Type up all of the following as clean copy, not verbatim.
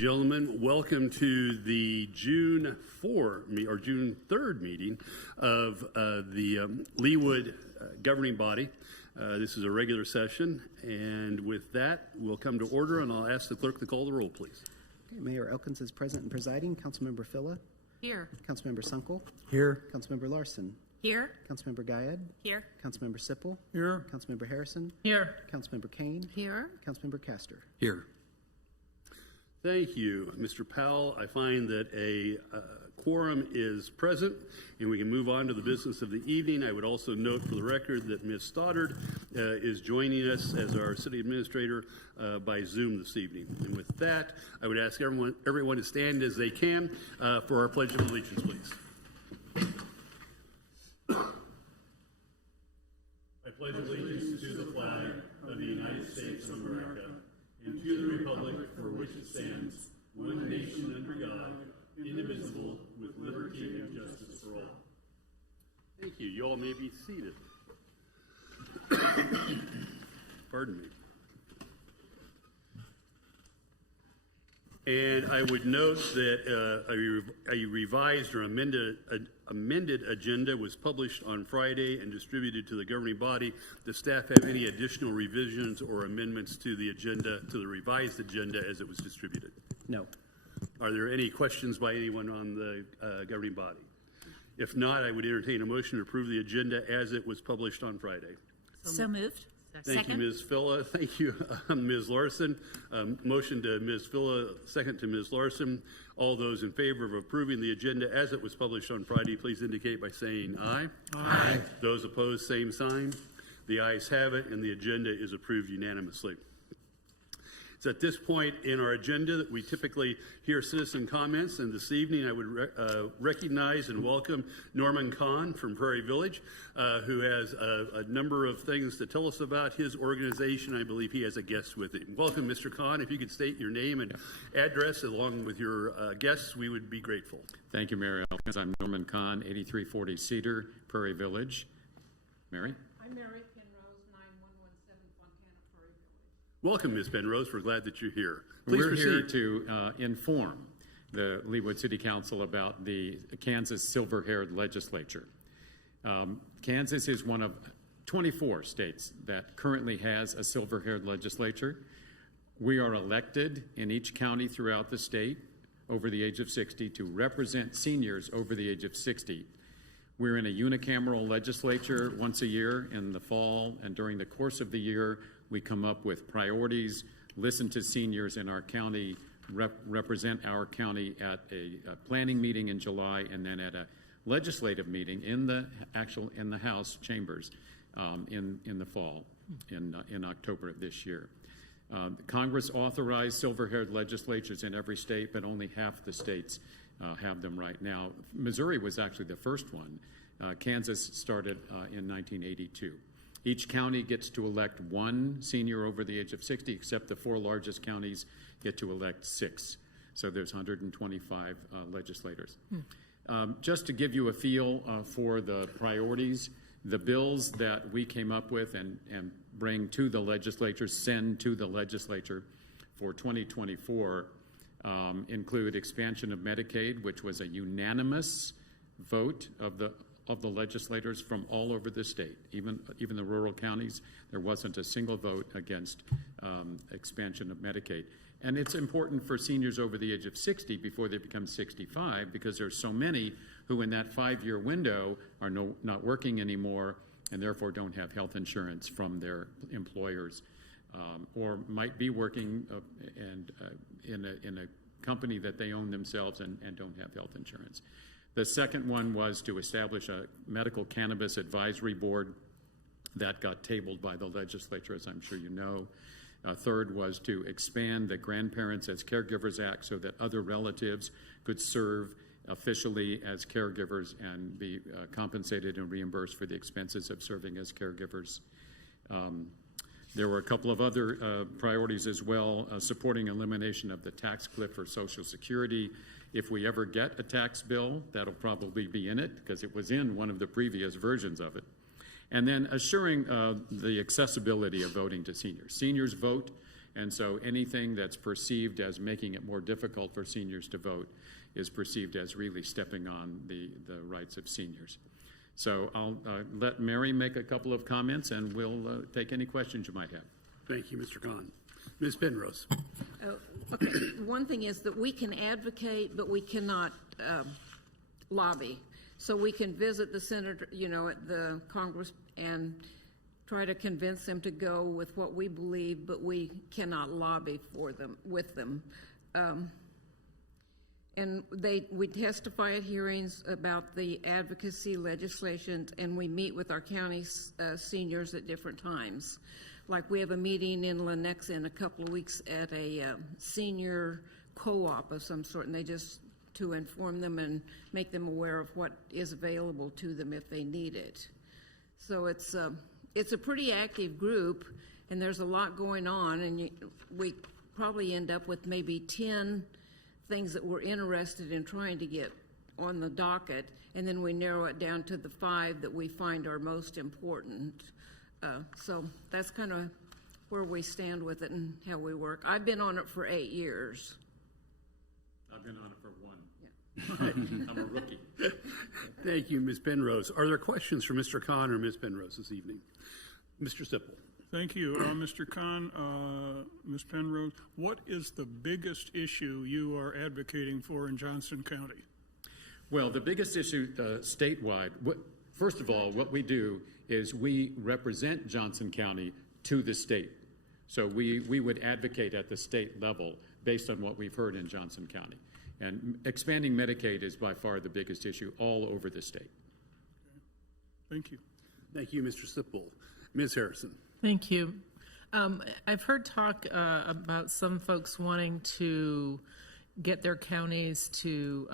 Gentlemen, welcome to the June 3rd meeting of the Leawood governing body. This is a regular session, and with that, we'll come to order, and I'll ask the clerk to call the roll, please. Okay, Mayor Elkins is present and presiding. Councilmember Filla. Here. Councilmember Sunkel. Here. Councilmember Larson. Here. Councilmember Guyad. Here. Councilmember Sipple. Here. Councilmember Harrison. Here. Councilmember Kane. Here. Councilmember Castor. Here. Thank you, Mr. Powell. I find that a quorum is present, and we can move on to the business of the evening. I would also note for the record that Ms. Stoddard is joining us as our city administrator by Zoom this evening. And with that, I would ask everyone to stand as they can for our Pledge of Allegiance, please. I pledge allegiance to the flag of the United States of America and to the republic for which it stands, one nation under God, indivisible, with liberty and justice for all. Thank you. You all may be seated. Pardon me. And I would note that a revised or amended agenda was published on Friday and distributed to the governing body. Does staff have any additional revisions or amendments to the agenda, to the revised agenda as it was distributed? No. Are there any questions by anyone on the governing body? If not, I would entertain a motion to approve the agenda as it was published on Friday. So moved. Thank you, Ms. Filla. Thank you, Ms. Larson. Motion to Ms. Filla, second to Ms. Larson. All those in favor of approving the agenda as it was published on Friday, please indicate by saying aye. Aye. Those opposed, same sign. The ayes have it, and the agenda is approved unanimously. It's at this point in our agenda that we typically hear citizen comments, and this evening I would recognize and welcome Norman Kahn from Prairie Village, who has a number of things to tell us about his organization. I believe he has a guest with him. Welcome, Mr. Kahn. If you could state your name and address along with your guests, we would be grateful. Thank you, Mary Elkins. I'm Norman Kahn, 8340 Cedar, Prairie Village. Mary? I'm Mary Penrose, 9117 Fontana, Prairie Village. Welcome, Ms. Penrose. We're glad that you're here. Please We're proceed. here to inform the Leawood City Council about the Kansas silver-haired legislature. Kansas is one of 24 states that currently has a silver-haired legislature. We are elected in each county throughout the state over the age of 60 to represent seniors over the age of 60. We're in a unicameral legislature once a year in the fall, and during the course of the year, we come up with priorities, listen to seniors in our county, represent our county at a planning meeting in July, and then at a legislative meeting in the House chambers in the fall, in October of this year. Congress authorized silver-haired legislatures in every state, but only half the states have them right now. Missouri was actually the first one. Kansas started in 1982. Each county gets to elect one senior over the age of 60, except the 4 largest counties get to elect 6. So there's 125 legislators. Just to give you a feel for the priorities, the bills that we came up with and bring to the legislature, send to the legislature for 2024 include expansion of Medicaid, which was a unanimous vote of the legislators from all over the state, even the rural counties. There wasn't a single vote against expansion of Medicaid. And it's important for seniors over the age of 60 before they become 65, because there's so many who in that 5-year window are not working anymore and therefore don't have health insurance from their employers, or might be working in a company that they own themselves and don't have health insurance. The second one was to establish a medical cannabis advisory board. That got tabled by the legislature, as I'm sure you know. Third was to expand the Grandparents as Caregivers Act so that other relatives could serve officially as caregivers and be compensated and reimbursed for the expenses of serving as caregivers. There were a couple of other priorities as well, supporting elimination of the tax cliff for Social Security. If we ever get a tax bill, that'll probably be in it because it was in one of the previous versions of it. And then assuring the accessibility of voting to seniors. Seniors vote And so anything that's perceived as making it more difficult for seniors to vote is perceived as really stepping on the rights of seniors. So I'll let Mary make a couple of comments, and we'll take any questions you might have. Thank you, Mr. Khan. Ms. Penrose. Okay, one thing is that we can advocate, but we cannot lobby. So we can visit the senator, at the Congress and try to convince them to go with what we believe, but we cannot lobby for them, with them. And we testify at hearings about the advocacy legislation, and we meet with our county seniors at different times. Like we have a meeting in Lenexa in a couple of weeks at a senior co-op of some sort, and they just to inform them and make them aware of what is available to them if they need it. So it's a pretty active group, and there's a lot going on, and we probably end up with maybe 10 things that we're interested in trying to get on the docket, and then we narrow it down to the 5 that we find are most important. So that's kind of where we stand with it and how we work. I've been on it for 8 years. I've been on it for 1. I'm a rookie. Thank you, Ms. Penrose. Are there questions for Mr. Khan or Ms. Penrose this evening? Mr. Sipple. Thank you, Mr. Khan, Ms. Penrose. What is the biggest issue you are advocating for in Johnson County? Well, the biggest issue statewide, first of all, what we do is we represent Johnson County to the state. So we would advocate at the state level based on what we've heard in Johnson County. And expanding Medicaid is by far the biggest issue all over the state. Thank you. Thank you, Mr. Sipple. Ms. Harrison. Thank you. I've heard talk about some folks wanting to get their counties to,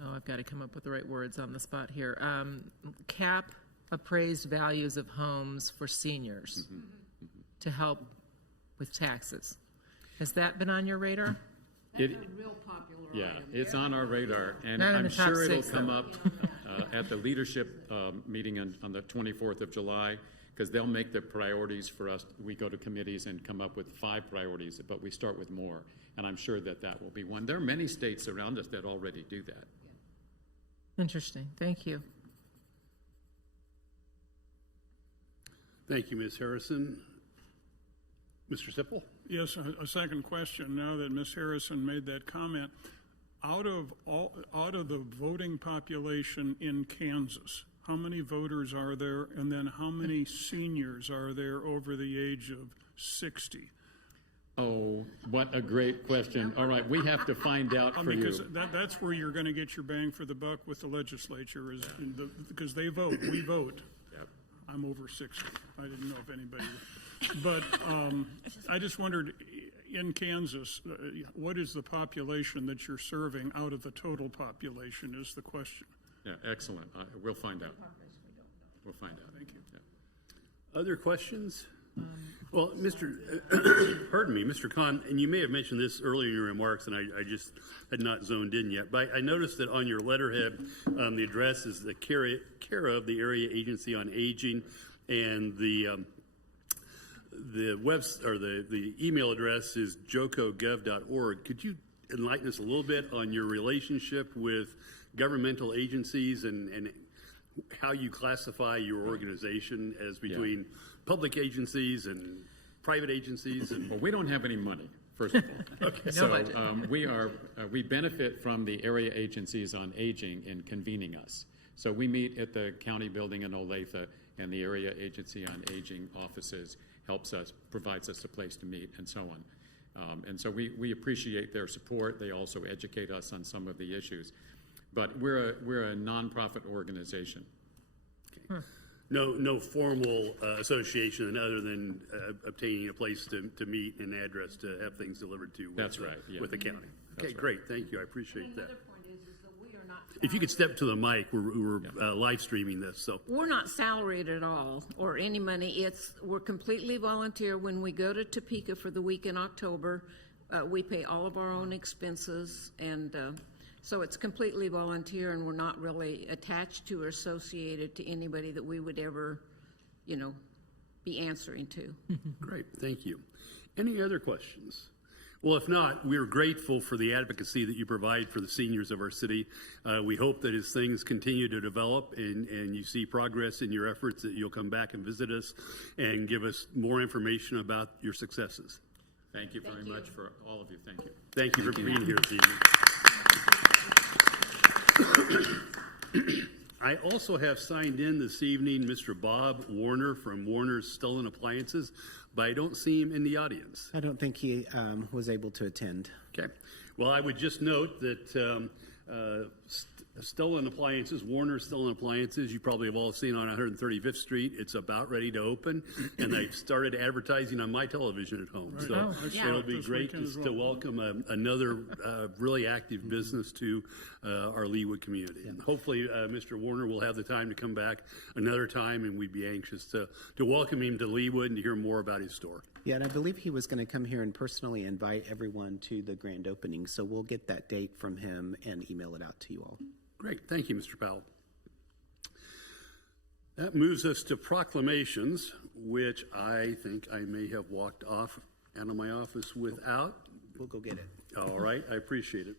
I've got to come up with the right words on the spot here, cap appraised values of homes for seniors to help with taxes. Has that been on your radar? That's a real popular item. It's on our radar, and Not in I'm the top sure it'll 6, come though. up at the leadership meeting on the 24th of July, because they'll make the priorities for us. We go to committees and come up with 5 priorities, but we start with more, and I'm sure that will be one. There are many states around us that already do that. Interesting. Thank you. Thank you, Ms. Harrison. Mr. Sipple. Yes, a second question. Now that Ms. Harrison made that comment, out of the voting population in Kansas, how many voters are there, and then how many seniors are there over the age of 60? Oh, what a great question. All right, we have to find out for Because you. that's where you're going to get your bang for the buck with the legislature, because they vote, we vote. Yep. I'm over 60. I didn't know if anybody. But I just wondered, in Kansas, what is the population that you're serving out of the total population is the question. Yeah, excellent. We'll find out. We'll find out. Thank you. Yeah. Other questions? Well, pardon me, Mr. Khan, and you may have mentioned this earlier in your remarks, and I just had not zoned in yet, but I noticed that on your letterhead, the address is the care of the Area Agency on Aging, and the email address is jocogov.org. Could you enlighten us a little bit on your relationship with governmental agencies and how you classify your organization as between public agencies and private agencies? Well, we don't have any money, first of all. Okay. So budget. we benefit from the area agencies on aging in convening us. So we meet at the county building in Olathe, and the area agency on aging offices provides us a place to meet, and so on. And so we appreciate their support. They also educate us on some of the issues. But we're a nonprofit organization. Okay. No formal association other than obtaining a place to meet and address to have things delivered to. That's right, yeah. With the county. Okay, That's right. great. Thank you. I appreciate that. Another point is that we are not. If you could step to the mic, we're live streaming this. So We're not salaried at all or any money. We're completely volunteer. When we go to Topeka for the week in October, we pay all of our own expenses, and so it's completely volunteer, and we're not really attached to or associated to anybody that we would ever, be answering to. Great, thank you. Any other questions? Well, if not, we're grateful for the advocacy that you provide for the seniors of our city. We hope that as things continue to develop and you see progress in your efforts, that you'll come back and visit us and give us more information about your successes. Thank you very much for all of you. Thank you. Thank you for being here this evening. I also have signed in this evening Mr. Bob Warner from Warner's Stolen Appliances, but I don't see him in the audience. I don't think he was able to attend. Okay. Well, I would just note that Stolen Appliances, Warner's Stolen Appliances, you probably have all seen on 135th Street. It's about ready to open, and I started advertising on my television at home. Right. So Oh, I saw it'll it be this great weekend as to well. welcome another really active business to our Leawood community. And hopefully, Mr. Warner will have the time to come back another time, and we'd be anxious to welcome him to Leawood and to hear more about his store. Yeah, and I believe he was going to come here and personally invite everyone to the grand opening. So we'll get that date from him and email it out to you all. Great. Thank you, Mr. Powell. That moves us to proclamations, which I think I may have walked off out of my office without. We'll go get it. All right. I appreciate it.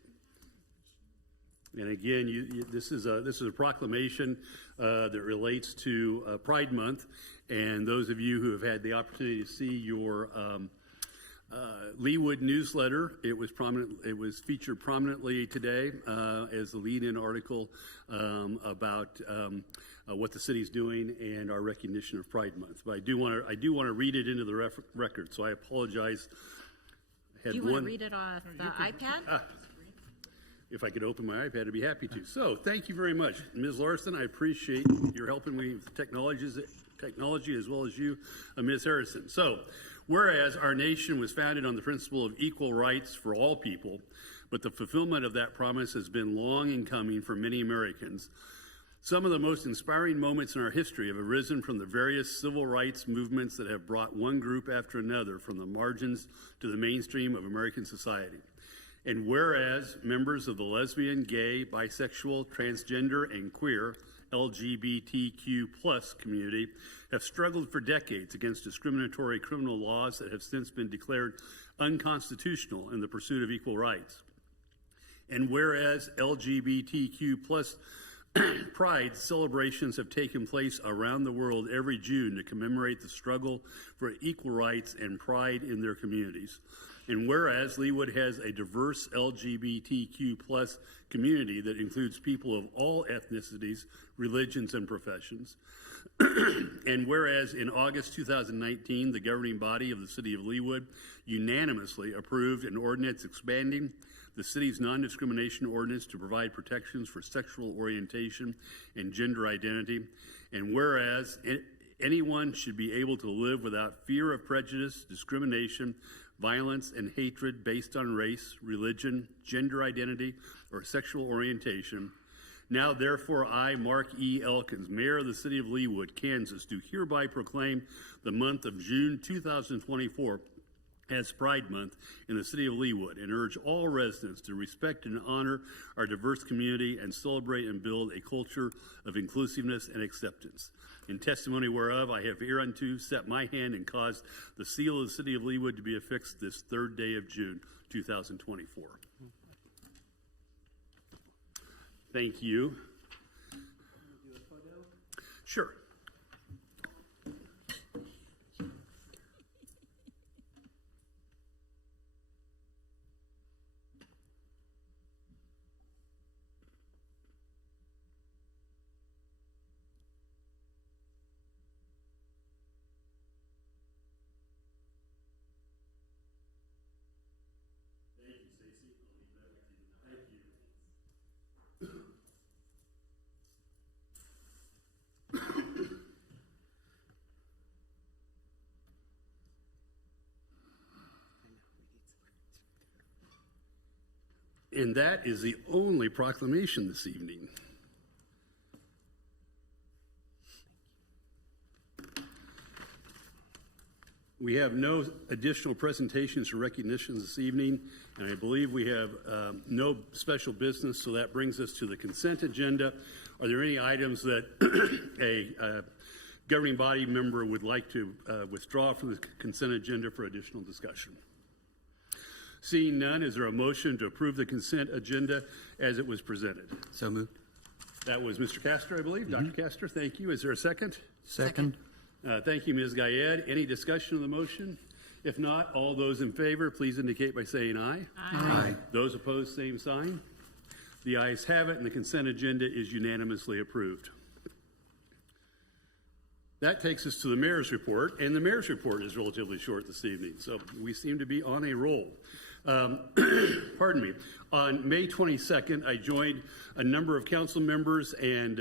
And again, this is a proclamation that relates to Pride Month. And those of you who have had the opportunity to see your Leawood newsletter, it was featured prominently today as the lead-in article about what the city's doing and our recognition of Pride Month. But I do want to read it into the record, so I apologize. Do you want to read it off the iPad? If I could open my iPad, I'd be happy to. So, thank you very much. Ms. Larson, I appreciate your helping me with technology as well as you, Ms. Harrison. So, whereas our nation was founded on the principle of equal rights for all people, but the fulfillment of that promise has been long in coming for many Americans, some of the most inspiring moments in our history have arisen from the various civil rights movements that have brought one group after another from the margins to the mainstream of American society. And whereas members of the lesbian, gay, bisexual, transgender, and queer LGBTQ+ community have struggled for decades against discriminatory criminal laws that have since been declared unconstitutional in the pursuit of equal rights. And whereas LGBTQ+ Pride celebrations have taken place around the world every June to commemorate the struggle for equal rights and pride in their communities. And whereas Leawood has a diverse LGBTQ+ community that includes people of all ethnicities, religions, and professions. And whereas in August 2019, the governing body of the city of Leawood unanimously approved an ordinance expanding the city's non-discrimination ordinance to provide protections for sexual orientation and gender identity. And whereas anyone should be able to live without fear of prejudice, discrimination, violence, and hatred based on race, religion, gender identity, or sexual orientation. Now, therefore, I, Mark E. Elkins, Mayor of the City of Leawood, Kansas, do hereby proclaim the month of June 2024 as Pride Month in the City of Leawood and urge all residents to respect and honor our diverse community and celebrate and build a culture of inclusiveness and acceptance. In testimony whereof, I have hereunto set my hand and caused the seal of the City of Leawood to be affixed this 3rd day of June, 2024. Thank you. Sure. And that is the only proclamation this evening. We have no additional presentations or recognitions this evening, and I believe we have no special business, so that brings us to the consent agenda. Are there any items that a governing body member would like to withdraw from the consent agenda for additional discussion? Seeing none, is there a motion to approve the consent agenda as it was presented? So moved. That was Mr. Castor, I believe. Dr. Castor, thank you. Is there a second? Second. Thank you, Ms. Gayed. Any discussion of the motion? If not, all those in favor, please indicate by saying aye. Aye. Those opposed, same sign. The ayes have it, and the consent agenda is unanimously approved. That takes us to the mayor's report, and the mayor's report is relatively short this evening, so we seem to be on a roll. Pardon me. On May 22nd, I joined a number of council members and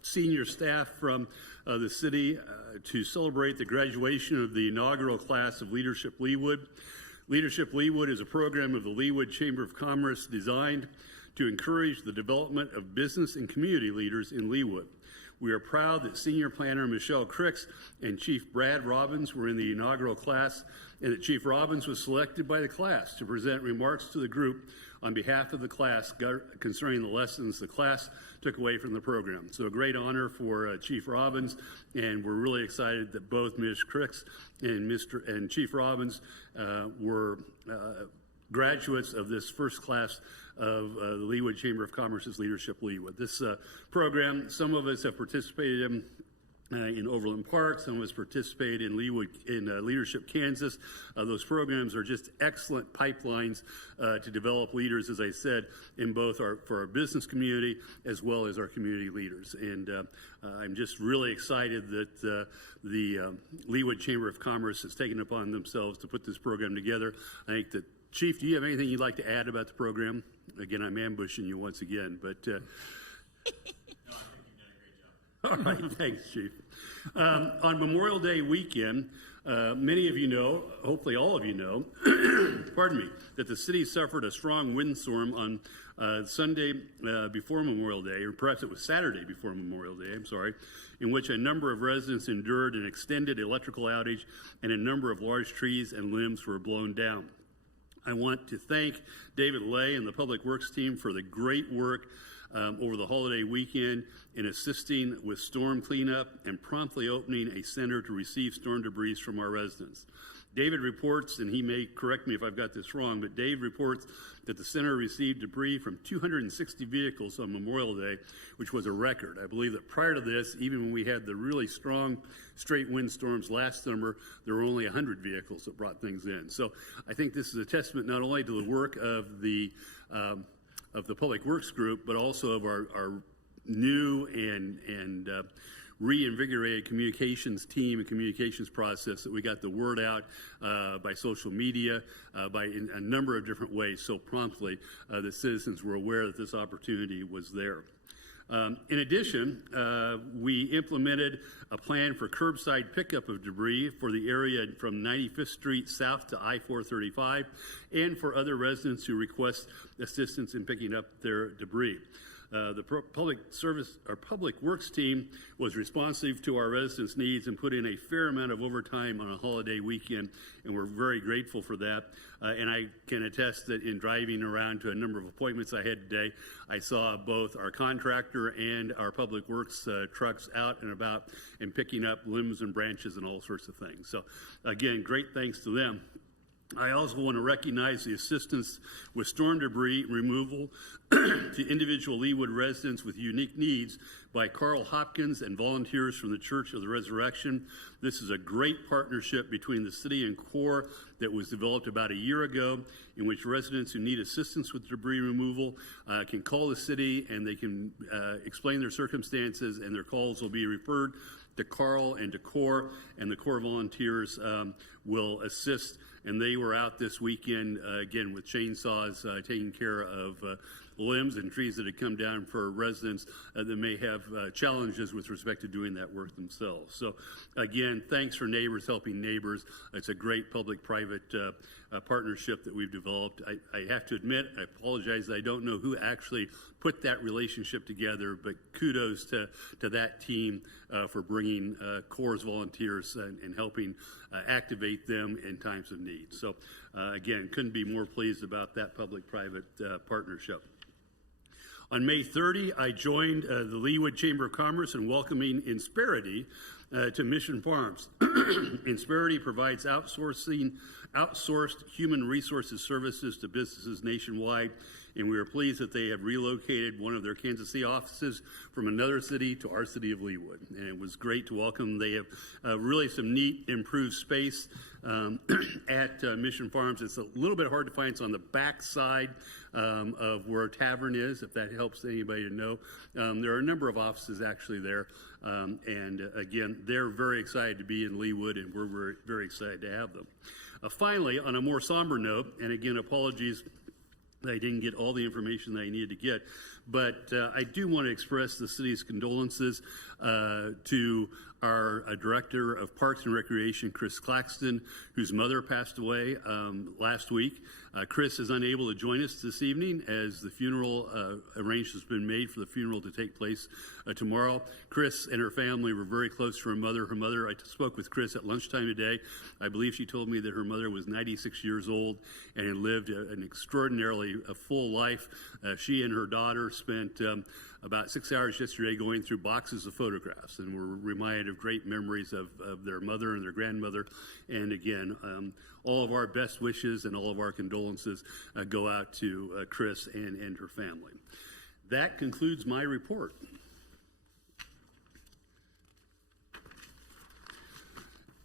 senior staff from the city to celebrate the graduation of the inaugural class of Leadership Leawood. Leadership Leawood is a program of the Leawood Chamber of Commerce designed to encourage the development of business and community leaders in Leawood. We are proud that Senior Planner Michelle Cricks and Chief Brad Robbins were in the inaugural class, and that Chief Robbins was selected by the class to present remarks to the group on behalf of the class concerning the lessons the class took away from the program. So a great honor for Chief Robbins, and we're really excited that both Ms. Cricks and Chief Robbins were graduates of this first class of the Leawood Chamber of Commerce's Leadership Leawood. This program, some of us have participated in Overland Park, some of us participated in Leadership Kansas. Those programs are just excellent pipelines to develop leaders, as I said, in both for our business community as well as our community leaders. And I'm just really excited that the Leawood Chamber of Commerce has taken upon themselves to put this program together. I think that, Chief, do you have anything you'd like to add about the program? Again, I'm ambushing you once again, but... No, I think you've done a great job. All right, thanks, Chief. On Memorial Day weekend, many of you know, hopefully all of you know, pardon me, that the city suffered a strong windstorm on Sunday before Memorial Day, or perhaps it was Saturday before Memorial Day, I'm sorry, in which a number of residents endured an extended electrical outage and a number of large trees and limbs were blown down. I want to thank David Lay and the Public Works team for the great work over the holiday weekend in assisting with storm cleanup and promptly opening a center to receive storm debris from our residents. David reports, and he may correct me if I've got this wrong, but Dave reports that the center received debris from 260 vehicles on Memorial Day, which was a record. I believe that prior to this, even when we had the really strong straight windstorms last summer, there were only 100 vehicles that brought things in. So I think this is a testament not only to the work of the Public Works group, but also of our new and reinvigorated communications team and communications process, that we got the word out by social media, by in a number of different ways so promptly that citizens were aware that this opportunity was there. In addition, we implemented a plan for curbside pickup of debris for the area from 95th Street south to I-435 and for other residents who request assistance in picking up their debris. The Public Works team was responsive to our residents' needs and put in a fair amount of overtime on a holiday weekend, and we're very grateful for that. And I can attest that in driving around to a number of appointments I had today, I saw both our contractor and our Public Works trucks out and about and picking up limbs and branches and all sorts of things. So again, great thanks to them. I also want to recognize the assistance with storm debris removal to individual Leawood residents with unique needs by Carl Hopkins and volunteers from the Church of the Resurrection. This is a great partnership between the city and CORE that was developed about a year ago, in which residents who need assistance with debris removal can call the city and they can explain their circumstances, and their calls will be referred to Carl and to CORE, and the CORE volunteers will assist. And they were out this weekend, again, with chainsaws, taking care of limbs and trees that had come down for residents that may have challenges with respect to doing that work themselves. So, again, thanks for neighbors helping neighbors. It's a great public-private partnership that we've developed. I have to admit, I apologize, I don't know who actually put that relationship together, but kudos to that team for bringing CORE's volunteers and helping activate them in times of need. So, again, couldn't be more pleased about that public-private partnership. On May 30, I joined the Leawood Chamber of Commerce in welcoming Insperity to Mission Farms. Insperity provides outsourced human resources services to businesses nationwide, and we are pleased that they have relocated one of their Kansas City offices from another city to our city of Leawood. And it was great to welcome them. They have really some neat improved space at Mission Farms. It's a little bit hard to find. It's on the back side of where a tavern is, if that helps anybody to know. There are a number of offices actually there. And again, they're very excited to be in Leawood, and we're very, very excited to have them. Finally, on a more somber note, and again, apologies that I didn't get all the information that I needed to get, but I do want to express the city's condolences to our Director of Parks and Recreation, Chris Claxton, whose mother passed away last week. Chris is unable to join us this evening as the funeral arrangements have been made for the funeral to take place tomorrow. Chris and her family were very close to her mother. I spoke with Chris at lunchtime today. I believe she told me that her mother was 96 years old and had lived an extraordinarily full life. She and her daughter spent about 6 hours yesterday going through boxes of photographs, and were reminded of great memories of their mother and their grandmother. And again, all of our best wishes and all of our condolences go out to Chris and her family. That concludes my report.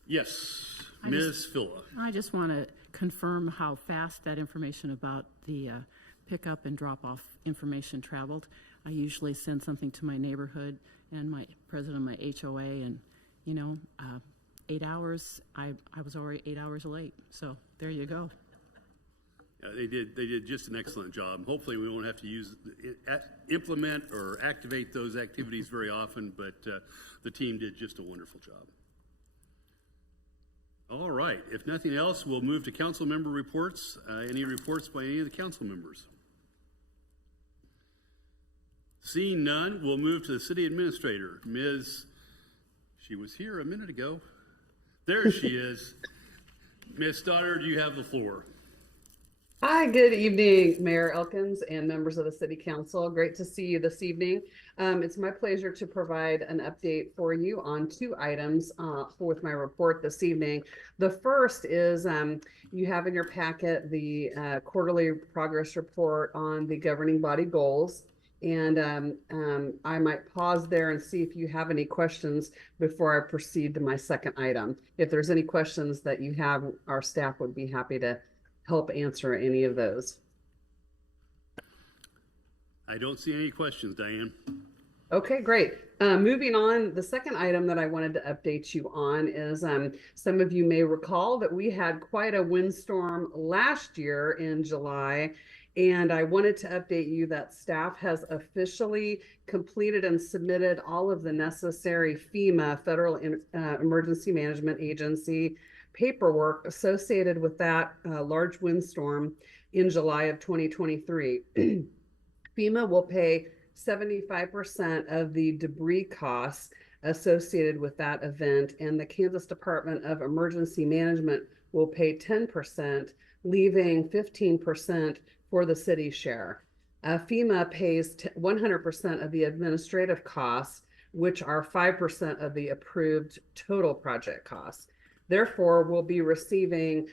Yes, Ms. Phila. I just want to confirm how fast that information about the pickup and drop-off information traveled. I usually send something to my neighborhood and my president of my HOA, and 8 hours. I was already 8 hours late, so there you go. They did just an excellent job. Hopefully, we won't have to implement or activate those activities very often, but the team did just a wonderful job. All right. If nothing else, we'll move to council member reports. Any reports by any of the council members? Seeing none, we'll move to the city administrator. She was here a minute ago. There she is. Ms. Stoddard, you have the floor. Hi, good evening, Mayor Elkins and members of the City Council. Great to see you this evening. It's my pleasure to provide an update for you on 2 items with my report this evening. The first is you have in your packet the quarterly progress report on the governing body goals. And I might pause there and see if you have any questions before I proceed to my second item. If there's any questions that you have, our staff would be happy to help answer any of those. I don't see any questions, Diane. Okay, great. Moving on, the second item that I wanted to update you on is some of you may recall that we had quite a windstorm last year in July. And I wanted to update you that staff has officially completed and submitted all of the necessary FEMA, Federal Emergency Management Agency, paperwork associated with that large windstorm in July of 2023. FEMA will pay 75% of the debris costs associated with that event, and the Kansas Department of Emergency Management will pay 10%, leaving 15% for the city's share. FEMA pays 100% of the administrative costs, which are 5% of the approved total project costs. Therefore, we'll be receiving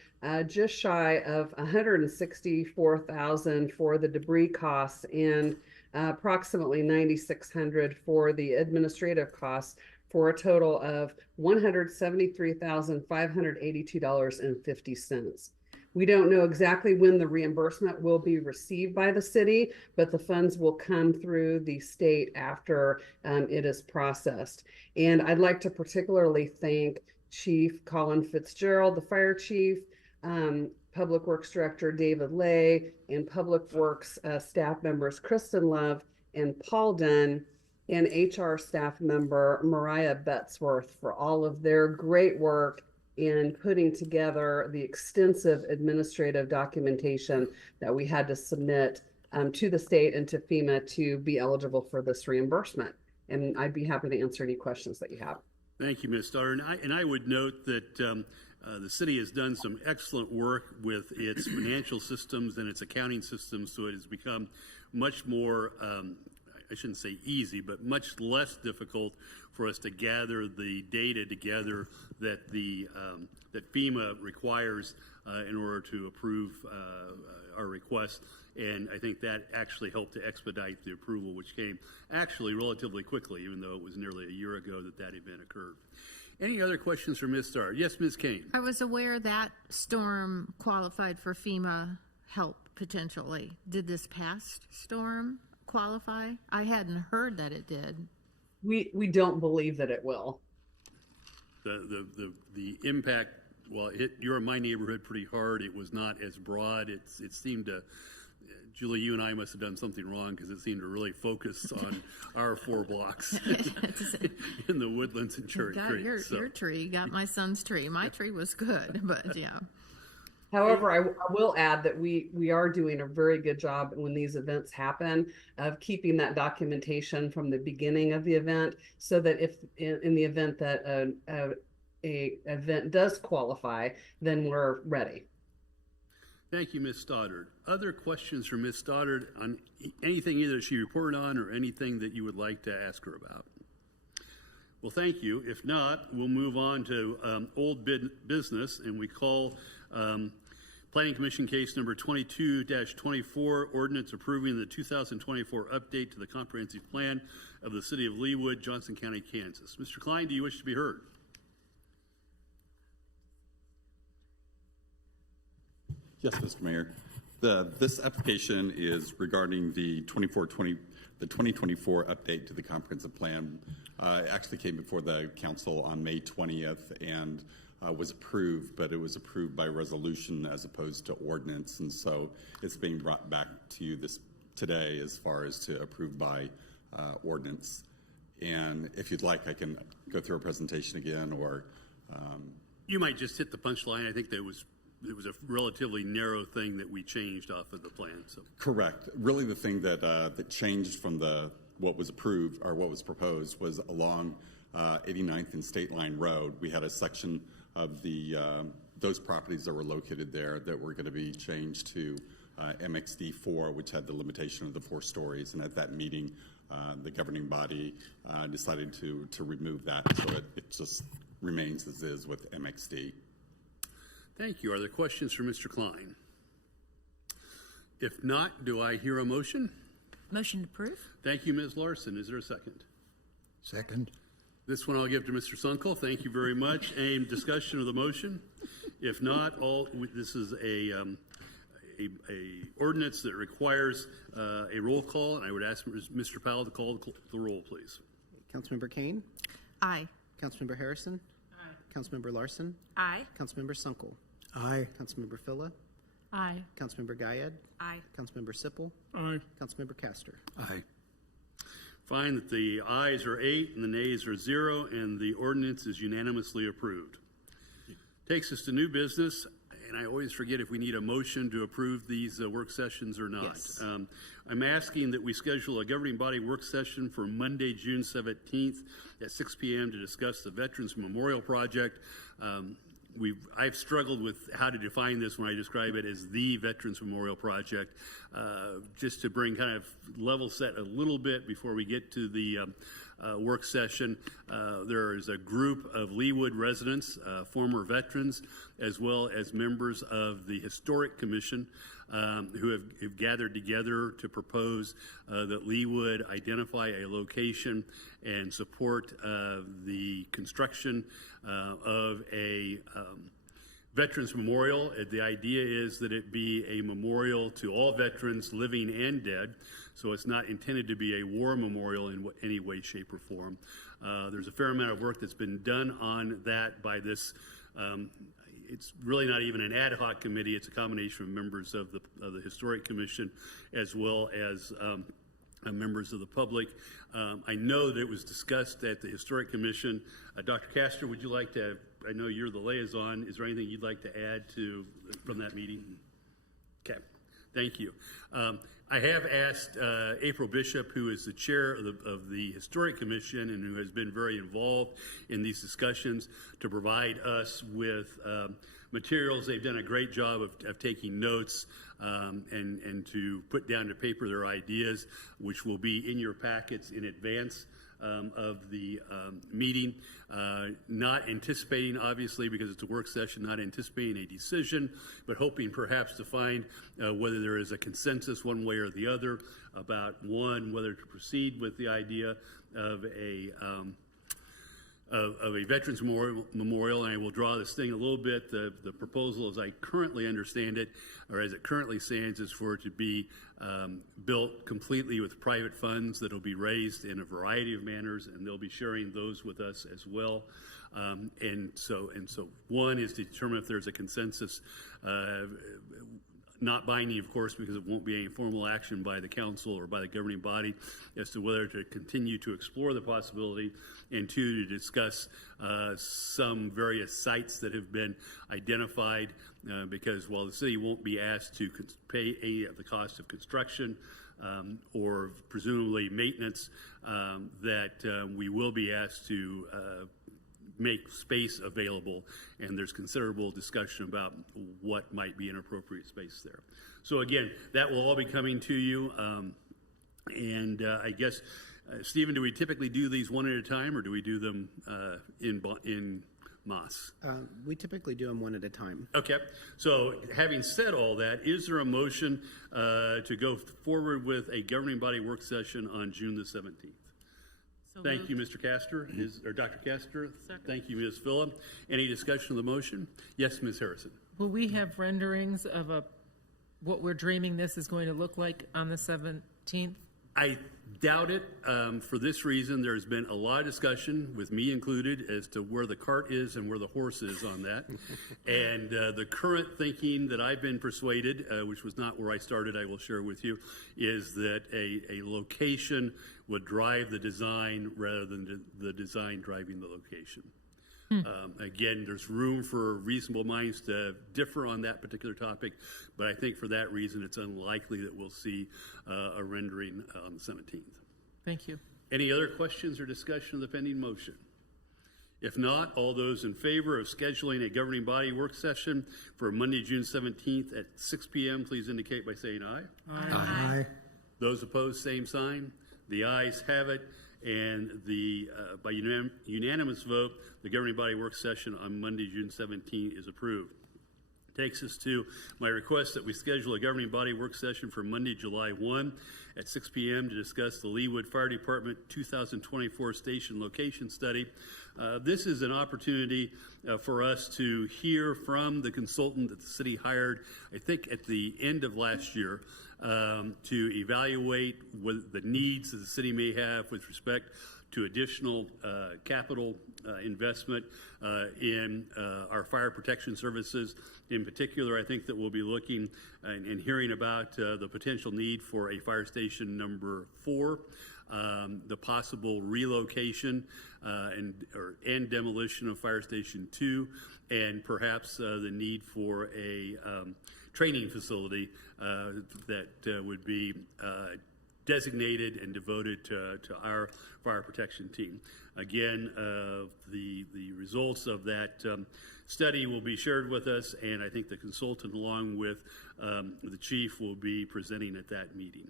just shy of $164,000 for the debris costs and approximately $9,600 for the administrative costs, for a total of $173,582.50. We don't know exactly when the reimbursement will be received by the city, but the funds will come through the state after it is processed. And I'd like to particularly thank Chief Colin Fitzgerald, the fire chief, Public Works Director David Lay, and Public Works staff members Kristen Love and Paul Dunn, and HR staff member Mariah Betzworth for all of their great work in putting together the extensive administrative documentation that we had to submit to the state and to FEMA to be eligible for this reimbursement. And I'd be happy to answer any questions that you have. Thank you, Ms. Stoddard. And I would note that the city has done some excellent work with its financial systems and its accounting systems, so it has become much more I shouldn't say easy, but much less difficult for us to gather the data together that that FEMA requires in order to approve our request. And I think that actually helped to expedite the approval, which came actually relatively quickly, even though it was nearly a year ago that event occurred. Any other questions for Ms. Starr? Yes, Ms. Kane. I was aware that storm qualified for FEMA help potentially. Did this past storm qualify? I hadn't heard that it did. We don't believe that it will. The impact, well, it hit your and my neighborhood pretty hard. It was not as broad. It seemed to, Julie, you and I must have done something wrong because it seemed to really focus on our 4 blocks in the Woodlands and Cherry Got Creek. your tree, got my son's tree. My tree was good, but yeah. However, I will add that we are doing a very good job when these events happen of keeping that documentation from the beginning of the event, so that if in the event that a event does qualify, then we're ready. Thank you, Ms. Stoddard. Other questions for Ms. Stoddard on anything either she reported on or anything that you would like to ask her about? Well, thank you. If not, we'll move on to old business, and we call Planning Commission case number 22-24, ordinance approving the 2024 update to the comprehensive plan of the city of Leawood, Johnson County, Kansas. Mr. Klein, do you wish to be heard? Yes, Mr. Mayor. This application is regarding the 2024 update to the comprehensive plan. It actually came before the council on May 20th and was approved, but it was approved by resolution as opposed to ordinance, and so it's being brought back to you today as far as to approve by ordinance. And if you'd like, I can go through a presentation again, or you might just hit the punchline. I think it was a relatively narrow thing that we changed off of the plan. So correct. Really, the thing that changed from what was approved or what was proposed was along 89th and State Line Road. We had a section of those properties that were located there that were going to be changed to MXD4, which had the limitation of the 4 stories. And at that meeting, the governing body decided to remove that, so it just remains as is with MXD. Thank you. Are there questions for Mr. Klein? If not, do I hear a motion? Motion to approve? Thank you, Ms. Larson. Is there a second? Second. This one I'll give to Mr. Sunkel. Thank you very much. Any discussion of the motion? If not, this is a ordinance that requires a roll call, and I would ask Mr. Powell to call the roll, please. Councilmember Kane? Aye. Councilmember Harrison? Aye. Councilmember Larson? Aye. Councilmember Sunkel? Aye. Councilmember Phila? Aye. Councilmember Guyad? Aye. Councilmember Sippel? Aye. Councilmember Castor? Aye. Find that the ayes are 8 and the nays are 0, and the ordinance is unanimously approved. Takes us to new business, and I always forget if we need a motion to approve these work sessions or not. Yes. I'm asking that we schedule a governing body work session for Monday, June 17th at 6 p.m. to discuss the Veterans Memorial Project. I've struggled with how to define this when I describe it as the Veterans Memorial Project, just to bring kind of level set a little bit before we get to the work session. There is a group of Leawood residents, former veterans, as well as members of the Historic Commission who have gathered together to propose that Leawood identify a location and support the construction of a Veterans Memorial. The idea is that it be a memorial to all veterans, living and dead, so it's not intended to be a war memorial in any way, shape, or form. There's a fair amount of work that's been done on that by this. It's really not even an ad hoc committee. It's a combination of members of the Historic Commission as well as members of the public. I know that it was discussed at the Historic Commission. Dr. Castor, would you like to, I know you're the liaison, is there anything you'd like to add from that meeting? Okay, thank you. I have asked April Bishop, who is the chair of the Historic Commission and who has been very involved in these discussions, to provide us with materials. They've done a great job of taking notes and to put down to paper their ideas, which will be in your packets in advance of the meeting. Not anticipating, obviously, because it's a work session, not anticipating a decision, but hoping perhaps to find whether there is a consensus one way or the other about, one, whether to proceed with the idea of a Veterans Memorial, and I will draw this thing a little bit. The proposal, as I currently understand it, or as it currently stands, is for it to be built completely with private funds that will be raised in a variety of manners, and they'll be sharing those with us as well. And so one is to determine if there's a consensus, not binding, of course, because it won't be any formal action by the council or by the governing body as to whether to continue to explore the possibility, and two, to discuss some various sites that have been identified, because while the city won't be asked to pay any of the cost of construction or presumably maintenance, that we will be asked to make space available, and there's considerable discussion about what might be an appropriate space there. So again, that will all be coming to you, and I guess, Stephen, do we typically do these one at a time, or do we do them in mass? We typically do them one at a time. Okay. So having said all that, is there a motion to go forward with a governing body work session on June the 17th? Thank you, Mr. Castor, or Dr. Castor. Second. Thank you, Ms. Phillip. Any discussion of the motion? Yes, Ms. Harrison. Will we have renderings of what we're dreaming this is going to look like on the 17th? I doubt it. For this reason, there's been a lot of discussion, with me included, as to where the cart is and where the horse is on that. And the current thinking that I've been persuaded, which was not where I started, I will share with you, is that a location would drive the design rather than the design driving the location. Again, there's room for reasonable minds to differ on that particular topic, but I think for that reason, it's unlikely that we'll see a rendering on the 17th. Thank you. Any other questions or discussion of the pending motion? If not, all those in favor of scheduling a governing body work session for Monday, June 17th at 6 p.m., please indicate by saying aye. Aye. Those opposed, same sign. The ayes have it, and by unanimous vote, the governing body work session on Monday, June 17th is approved. Takes us to my request that we schedule a governing body work session for Monday, July 1 at 6 p.m. to discuss the Leawood Fire Department 2024 station location study. This is an opportunity for us to hear from the consultant that the city hired, I think at the end of last year, to evaluate what the needs that the city may have with respect to additional capital investment in our fire protection services. In particular, I think that we'll be looking and hearing about the potential need for a fire station number 4, the possible relocation and demolition of fire station 2, and perhaps the need for a training facility that would be designated and devoted to our fire protection team. Again, the results of that study will be shared with us, and I think the consultant, along with the chief, will be presenting at that meeting.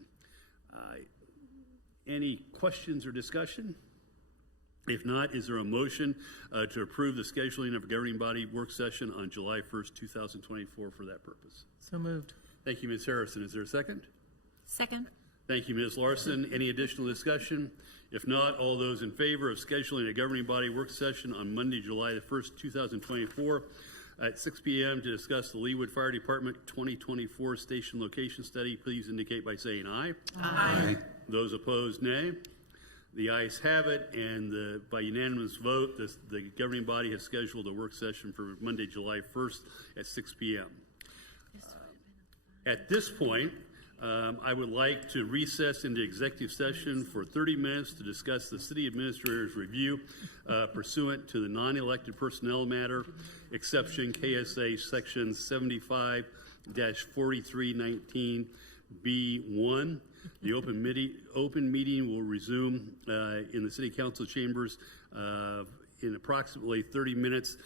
Any questions or discussion? If not, is there a motion to approve the scheduling of a governing body work session on July 1st, 2024 for that purpose? So moved. Thank you, Ms. Harrison. Is there a second? Second. Thank you, Ms. Larson. Any additional discussion? If not, all those in favor of scheduling a governing body work session on Monday, July the 1st, 2024 at 6 p.m. to discuss the Leawood Fire Department 2024 station location study, please indicate by saying aye. Aye. Those opposed, nay. The ayes have it, and by unanimous vote, the governing body has scheduled a work session for Monday, July 1st at 6 p.m. At this point, I would like to recess into executive session for 30 minutes to discuss the city administrator's review pursuant to the non-elected personnel matter exception KSA section 75-4319B1. The open meeting will resume in the city council chambers in approximately 30 minutes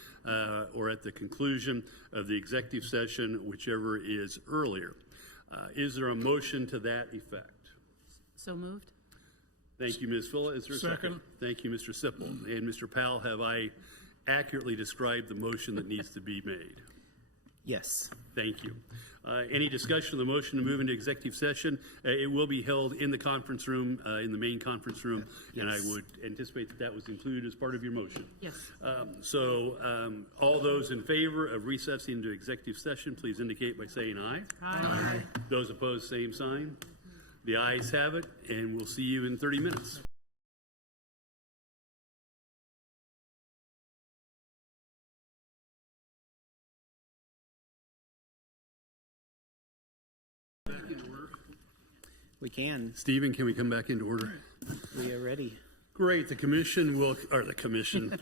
or at the conclusion of the executive session, whichever is earlier. Is there a motion to that effect? So moved? Thank you, Ms. Fuller. Is there a second? Second. Thank you, Mr. Sipple. And Mr. Powell, have I accurately described the motion that needs to be made? Yes. Thank you. Any discussion of the motion to move into executive session? It will be held in the conference room, in the main conference room, and I would anticipate that that was included as part of your motion. Yes. All those in favor of recessing into executive session, please indicate by saying aye. Aye. Those opposed, same sign. The ayes have it, and we'll see you in 30 minutes. We can. Stephen, can we come back into order? We are ready. Great. The commission,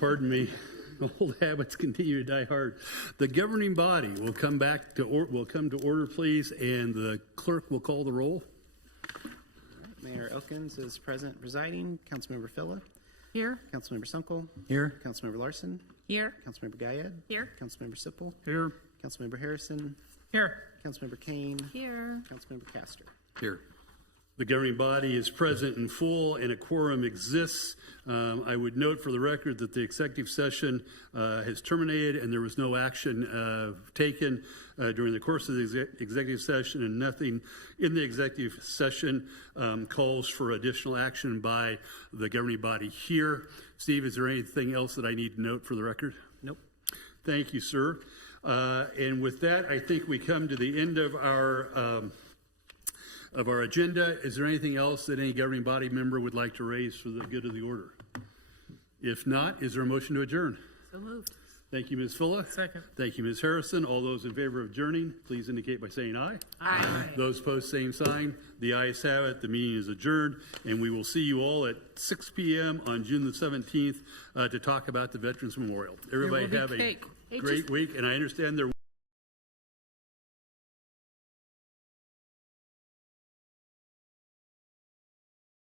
pardon me. Old habits continue to die hard. The governing body will come to order, please, and the clerk will call the roll. Mayor Elkins is present, presiding. Councilmember Phila. Here? Councilmember Sunkel. Here. Councilmember Larson. Here. Councilmember Guyed. Here. Councilmember Sipple. Here. Councilmember Harrison. Here. Councilmember Kane. Here. Councilmember Castor. Here. The governing body is present in full and a quorum exists. I would note for the record that the executive session has terminated and there was no action taken during the course of the executive session, and nothing in the executive session calls for additional action by the governing body here. Steve, is there anything else that I need to note for the record? Nope. Thank you, sir. And with that, I think we come to the end of our agenda. Is there anything else that any governing body member would like to raise for the good of the order? If not, is there a motion to adjourn? So moved. Thank you, Ms. Fuller. Second. Thank you, Ms. Harrison. All those in favor of adjourning, please indicate by saying aye. Aye. Those opposed, same sign. The ayes have it. The meeting is adjourned, and we will see you all at 6 p.m. on June the 17th to talk about the Veterans Memorial. Everybody will be have a cake. great week, and I understand there